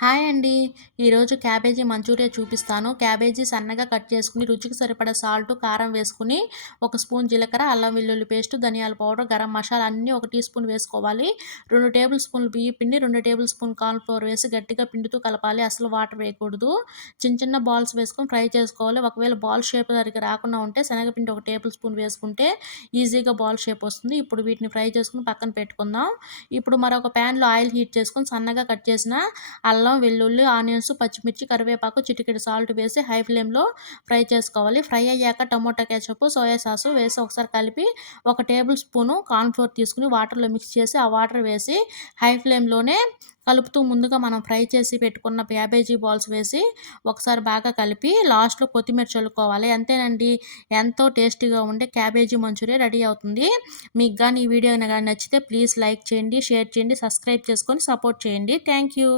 Hi అండి. ఈరోజు cabbage Manchuria చూపిస్తాను. క్యాబేజీ సన్నగా కట్ చేసుకొని, రుచికి సరిపడా సాల్టు, కారం వేసుకొని, ఒక స్పూన్ జీలకర్ర, అల్లం వెల్లుల్లి పేస్ట్, ధనియాల పౌడర్, గరం మసాలా అన్నీ ఒక టీ స్పూన్ వేసుకోవాలి. 2 టేబుల్ స్పూన్లు బియ్య పిండి, 2 టేబుల్ స్పూన్ కార్న్ ఫ్లోర్ వేసి గట్టిగా పిండుతూ కలపాలి. అసలు వాటర్ వేయకూడదు. చిన్న చిన్న బాల్స్ వేసుకొని ఫ్రై చేసుకోవాలి. ఒకవేళ బాల్ షేప్ సరిగ్గా రాకుండా ఉంటే శనగపిండి ఒక టేబుల్ స్పూన్ వేసుకుంటే ఈజీగా బాల్ షేప్ వస్తుంది. ఇప్పుడు వీటిని ఫ్రై చేసుకొని పక్కన పెట్టుకుందాం. ఇప్పుడు మరొక ప్యాన్‌లో ఆయిల్ హీట్ చేసుకొని సన్నగా కట్ చేసిన అల్లం, వెల్లుల్లి, ఆనియన్స్, పచ్చిమిర్చి, కరివేపాకు, చిటికెడు సాల్ట్ వేసి హై ఫ్లేమ్‌లో ఫ్రై చేసుకోవాలి. ఫ్రై అయ్యాక టమోటా కెచప్, సోయా సాస్ వేసి ఒకసారి కలిపి ఒక టేబుల్ స్పూను కార్న్ ఫ్లోర్ తీసుకొని వాటర్‌లో మిక్స్ చేసి ఆ వాటర్ వేసి హై ఫ్లేమ్‌లోనే కలుపుతూ ముందుగా మనం ఫ్రై చేసి పెట్టుకున్న క్యాబేజీ బాల్స్ వేసి ఒకసారి బాగా కలిపి లాస్ట్‌లో కొత్తిమీర చల్లుకోవాలి. అంతేనండి. ఎంతో టేస్టీగా ఉండే క్యాబేజీ మంచూరియా రెడీ అవుతుంది. మీకు గాని ఈ వీడియో గాని నచ్చితే ప్లీజ్ లైక్ చేయండి, షేర్ చేయండి, సబ్స్క్రైబ్ చేసుకొని సపోర్ట్ చేయండి. Thank you.